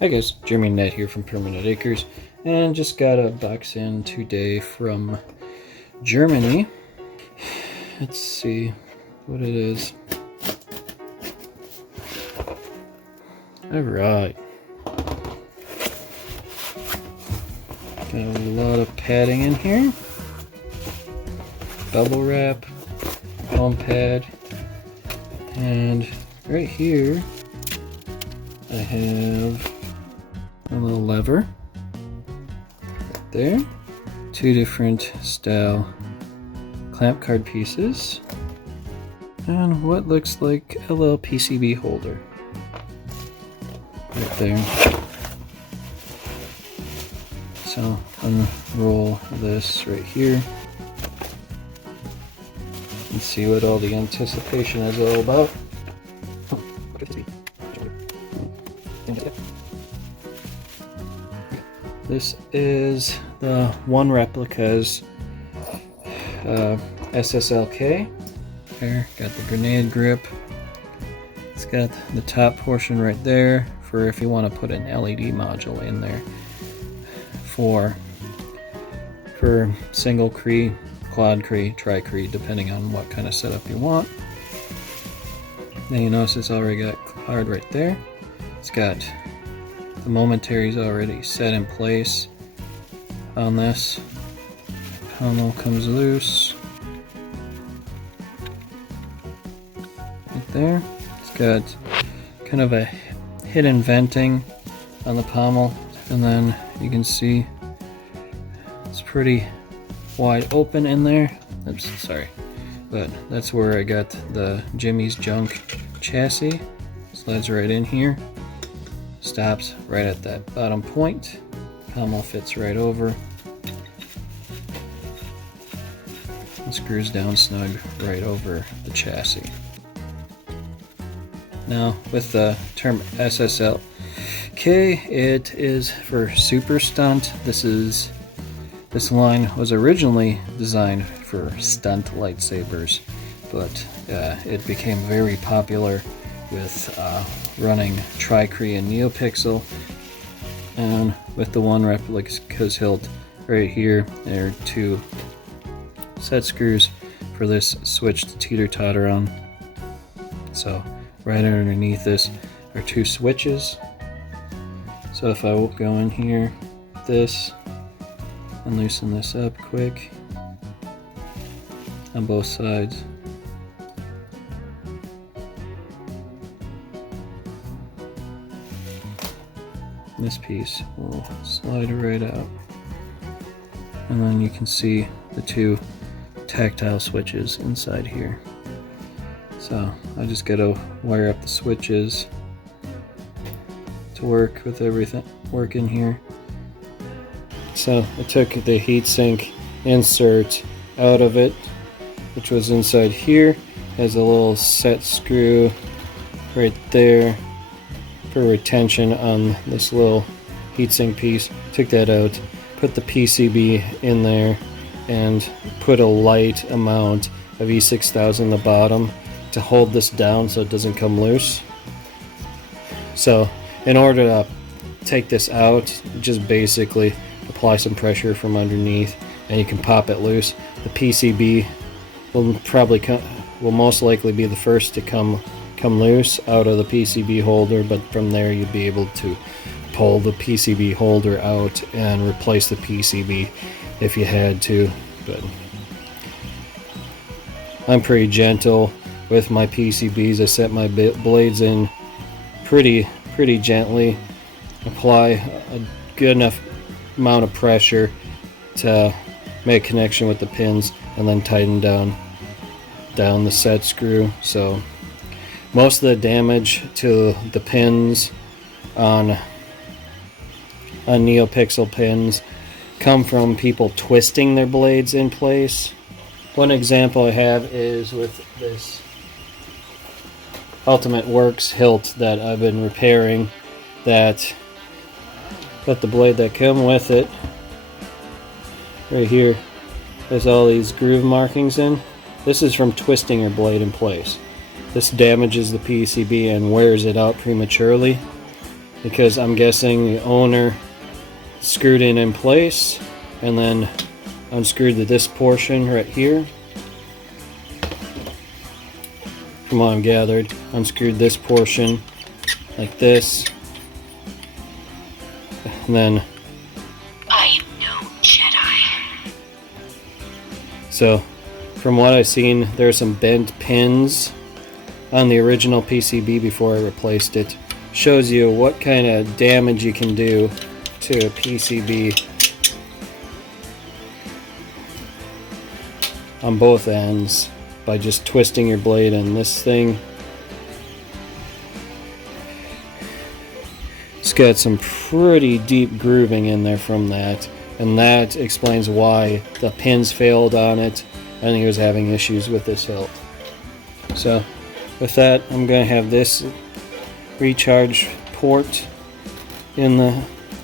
Hi guys, Jeremy Net here from Permanent Acres, and just got a box in today from Germany. Let's see what it is. Alright. Got a lot of padding in here. Bubble wrap, foam pad, and right here I have a little lever right there, two different style clamp card pieces, and what looks like a little PCB holder right there. So unroll this right here and see what all the anticipation is all about. This is the One Replicas SSLK. There, got the grenade grip. It's got the top portion right there for if you want to put an LED module in there for single Cree, quad Cree, tri-Cree, depending on what kind of setup you want. Then you notice it's already got card right there. It's got the momentaries already set in place on this. Pommel comes loose right there. It's got kind of a hidden venting on the pommel, and then you can see it's pretty wide open in there. Oops, sorry, but that's where I got the Jimmy's Junk chassis. Slides right in here. Stops right at that bottom point. Pommel fits right over. And screws down snug right over the chassis. Now, with the term SSLK, it is for super stunt. This line was originally designed for stunt lightsabers, but it became very popular with running tri-Cree and Neopixel, and with the One Replicas hilt right here, there are two set screws for this switch to teeter-totter on. So right underneath this are two switches. So if I will go in here, this, and loosen this up quick on both sides. This piece will slide right out, and then you can see the two tactile switches inside here. So I just gotta wire up the switches to work with everything in here. So I took the heatsink insert out of it, which was inside here. Has a little set screw right there for retention on this little heatsink piece. Took that out, put the PCB in there, and put a light amount of E6000 in the bottom to hold this down so it doesn't come loose. So in order to take this out, just basically apply some pressure from underneath and you can pop it loose. The PCB will most likely be the first to come loose out of the PCB holder, but from there you'd be able to pull the PCB holder out and replace the PCB if you had to. But I'm pretty gentle with my PCBs. I set my blades in pretty gently, apply a good enough amount of pressure to make a connection with the pins, and then tighten down the set screw. So most of the damage to the pins on Neopixel pins come from people twisting their blades in place. One example I have is with this Ultimate Works hilt that I've been repairing, that got the blade that come with it right here. There's all these groove markings in. This is from twisting your blade in place. This damages the PCB and wears it out prematurely. because I'm guessing the owner screwed it in place and then unscrewed this portion right here. From what I've gathered, unscrewed this portion like this, and then I am no Jedi. So from what I've seen, there's some bent pins on the original PCB before I replaced it. Shows you what kind of damage you can do to a PCB on both ends by just twisting your blade in this thing. It's got some pretty deep grooving in there from that, and that explains why the pins failed on it and he was having issues with this hilt. So with that, I'm going to have this recharge port in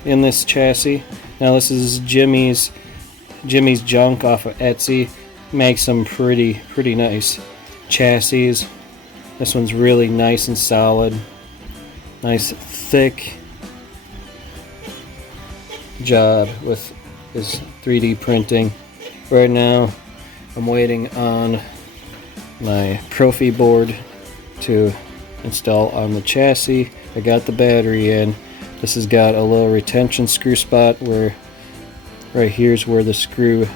this chassis. Now this is Jimmy's junk off of Etsy. Makes some pretty nice chassis. This one's really nice and solid. Nice thick job with his 3D printing. Right now I'm waiting on my Proffieboard to install on the chassis. I got the battery in. This has got a little retention screw spot where right here's where the screw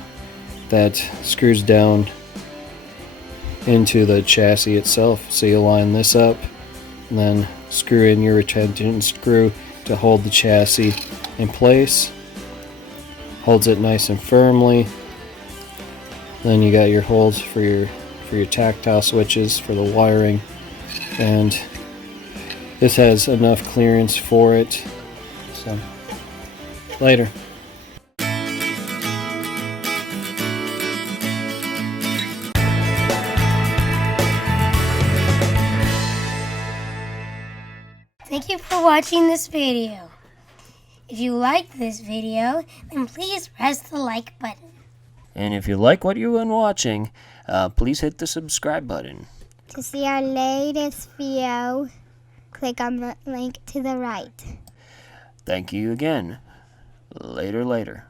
that screws down into the chassis itself. So you line this up and then screw in your retention screw to hold the chassis in place. Holds it nice and firmly. Then you got your holes for your tactile switches for the wiring, and this has enough clearance for it. So later. Thank you for watching this video. If you liked this video, then please press the like button. And if you like what you've been watching, please hit the subscribe button. To see our latest video, click on the link to the right. Thank you again. Later.